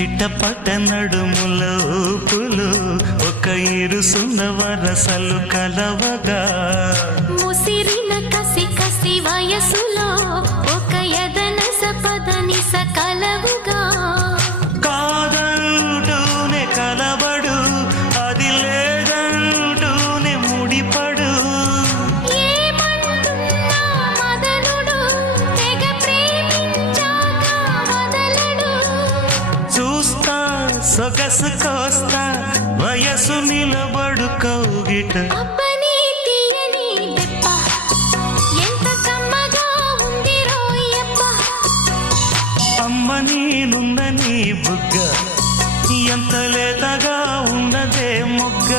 చిట్టపట్ట నడుముల ఊపులు ఒక ఇరుసున్న వరసలు కలవగా ముసిరిన కసి కసి వయసులో ఒక యదన సపదని సకలవుగా కాదంటూనే కలబడు అది లేదంటూనే ముడిపడు ఏమంటున్నా మదనుడు తెగ ప్రేమించాక వదలడు చూస్తా సొగసు కోస్తా వయసు నిలబడు కౌగిట అబ్బని తీయని దెబ్బ ఎంత కమ్మగా ఉంది రోయప్ప అమ్మ నేనున్న నీ బుగ్గ ఎంత లేతగా ఉన్నదే మొగ్గ